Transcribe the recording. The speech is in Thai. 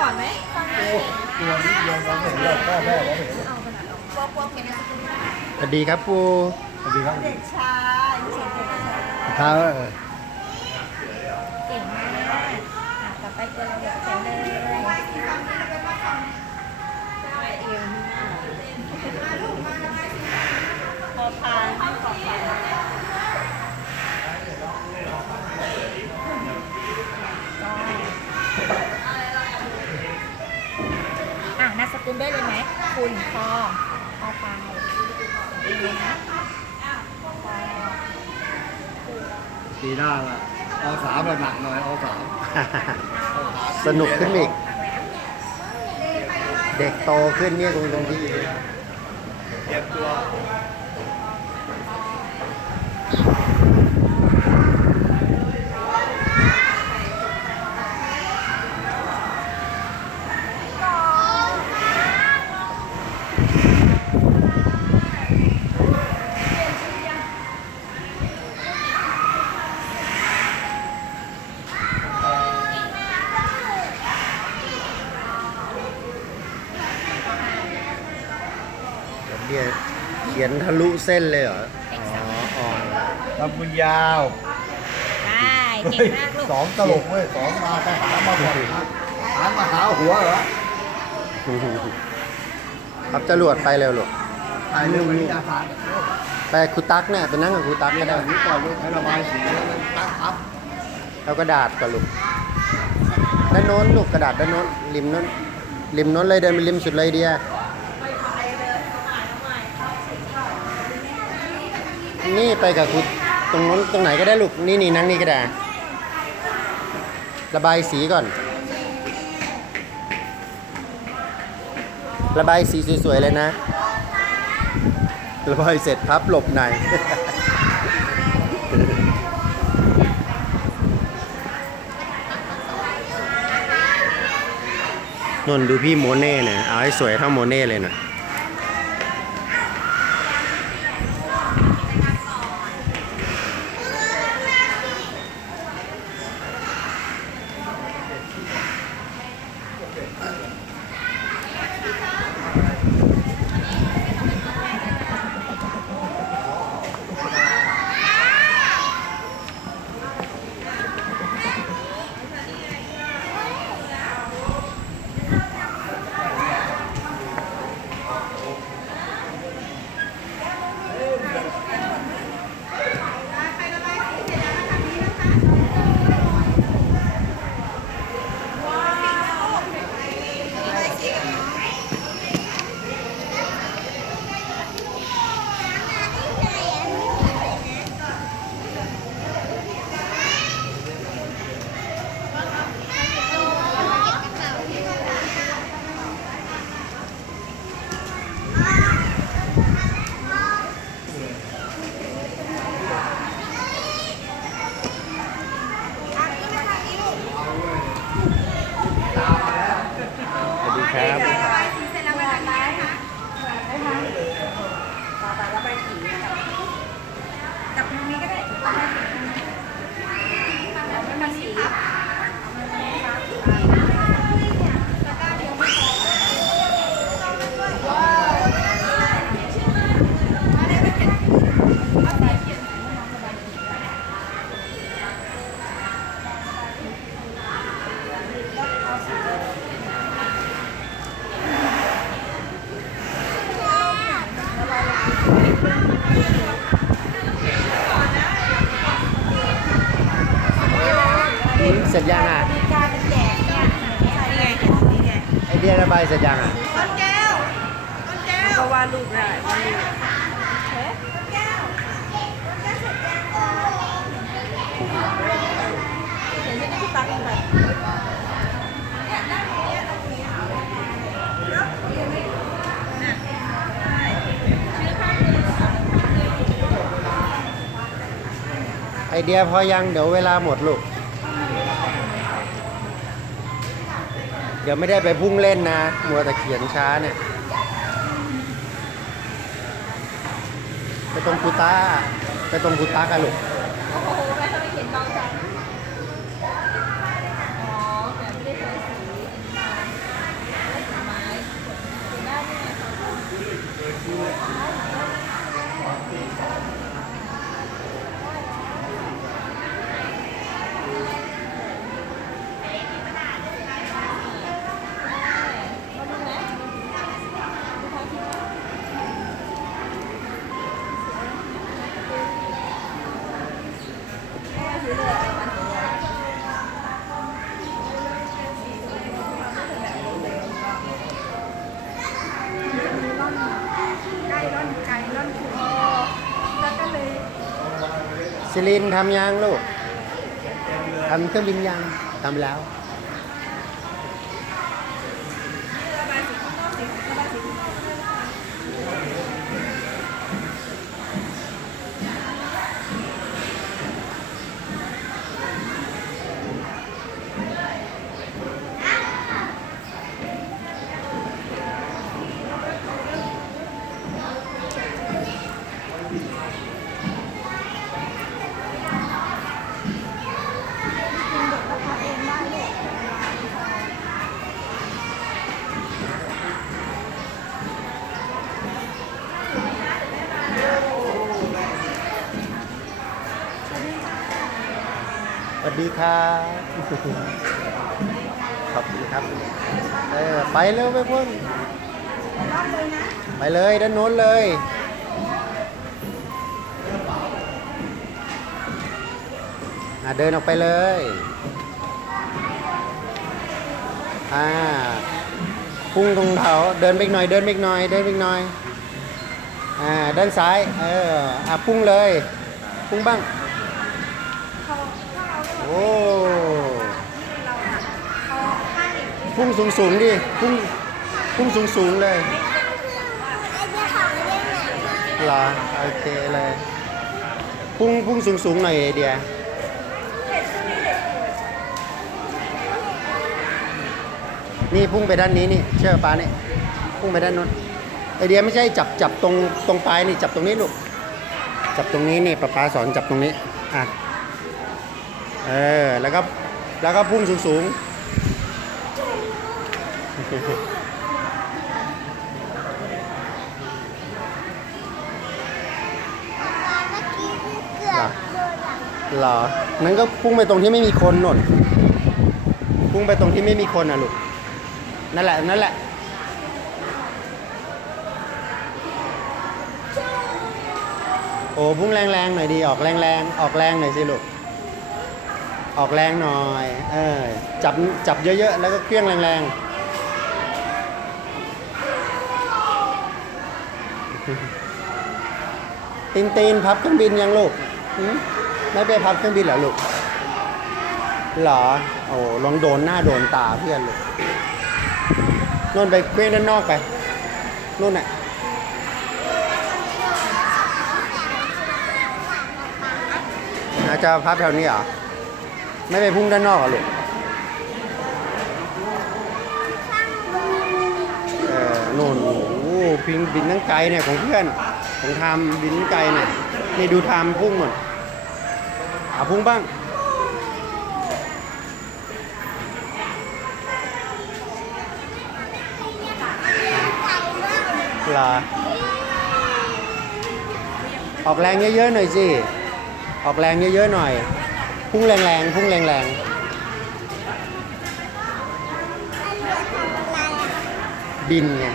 ก่อนไหมโอ้ตัวนี้เดียวเราเห็นเลยพ่อแม่เราเห็นกลัวเห็นนะ สวัสดีครับปูสวัสดีครับเด็กชายไม่ใช่เด็กชาย ครับเก่งมากต่อไปตัวเราเด็กแข็งเลยพอพานให้ขอบคุณนามสกุลได้เลยไหมคุณพอไปดีเลยนะปีหน้าละอ.3เราหนักหน่อยอ.3สนุกขึ้นอีก เด็กโตขึ้นเนี่ยตรงที่เก็บตัวเนี่ยเขียนทะลุเส้นเลยเหรอ อ๋อ ลำพูนยาว ได้เก่งมากลูก สองตลกเว้ยสองมาทหารมาบ่อยหารมาหาหัวเหรอ ครับจรวดไปเร็วลูก ไอ้เรื่องนี้ทหาร ไปครูตั๊กเนี่ยไปนั่งกับครูตั๊กก็ได้ นี่ก่อนเลยให้ระบายสีแล้วตั้งอัพ เอากระดาษกับลูกด้านโน้นลูกกระดาษด้านโน้นริมโน้นเลยเดินไปริมสุดเลยเดียนี่ไปกับครูตรงโน้นตรงไหนก็ได้ลูกนี่นั่งนี่ก็ได้ระบายสีก่อนระบายสีสวยๆเลยนะระบายเสร็จพับหลบในนนดูพี่โมเน่เนี่ยเอาให้สวยเท่าโมเน่เลยนะครับระบายสีเสร็จแล้วมาจากไหนคะต่อไประบายสีกับตรงนี้ก็ได้แล้วมันสีเสร็จยังอ่ะ มีการเป็นแจกเนี่ยนี่ไงนี่ไง ไอเดียระบายเสร็จยังอ่ะ ต้นแก้วก็วาดรูปได้วาดรูปเห็นที่ตักไปไอเดียพอยังเดี๋ยวเวลาหมดลูกเดี๋ยวไม่ได้ไปพุ่งเล่นนะมัวแต่เขียนช้าเนี่ยไปตรงกูต้ากันลูก โอ้โหไปทำไมเขียนเบาจังอ๋อแต่ไม่ได้ใช้สี ซิลินทำยังลูกทำเครื่องบินยังทำแล้วสวัสดีครับขอบคุณครับไปเร็วไปพุ่นไปเลยด้านโน้นเลยเดินออกไปเลยพุ่งตรงเขาเดินไปอีกหน่อยเดินไปอีกหน่อยเดินไปอีกหน่อยด้านซ้ายพุ่งเลยพุ่งบ้างโอ้พุ่งสูงดิพุ่งสูงเลยเหรอโอเคเลยพุ่งสูงหน่อยเดียวนี่พุ่งไปด้านนี้นี่เชื่อป้านี่พุ่งไปด้านนู้นไอเดียไม่ใช่จับตรงปลายนี่จับตรงนี้ลูกจับตรงนี้นี่ป้าสอนจับตรงนี้แล้วก็พุ่งสูงเหรอนั้นก็พุ่งไปตรงที่ไม่มีคนหน่นพุ่งไปตรงที่ไม่มีคนลูกนั่นแหละโอ้พุ่งแรงหน่อยดีออกแรงหน่อยสิลูกออกแรงหน่อยจับเยอะๆแล้วก็เครื่องแรงตีนพับเครื่องบินยังลูกไม่ไปพับเครื่องบินเหรอลูกเหรอโอ้ลองโดนหน้าโดนตาเพื่อนลูกนู่นไปเครื่องด้านนอกไปนู่นน่ะจะพับแถวนี้เหรอไม่ไปพุ่งด้านนอกเหรอลูกนู่นพิงบินตั้งไกลเนี่ยของเพื่อนของทำบินไกลเนี่ยนี่ดูทำพุ่งหมดพุ่งบ้างเหรอออกแรงเยอะๆหน่อยสิออกแรงเยอะๆหน่อยพุ่งแรงบินไง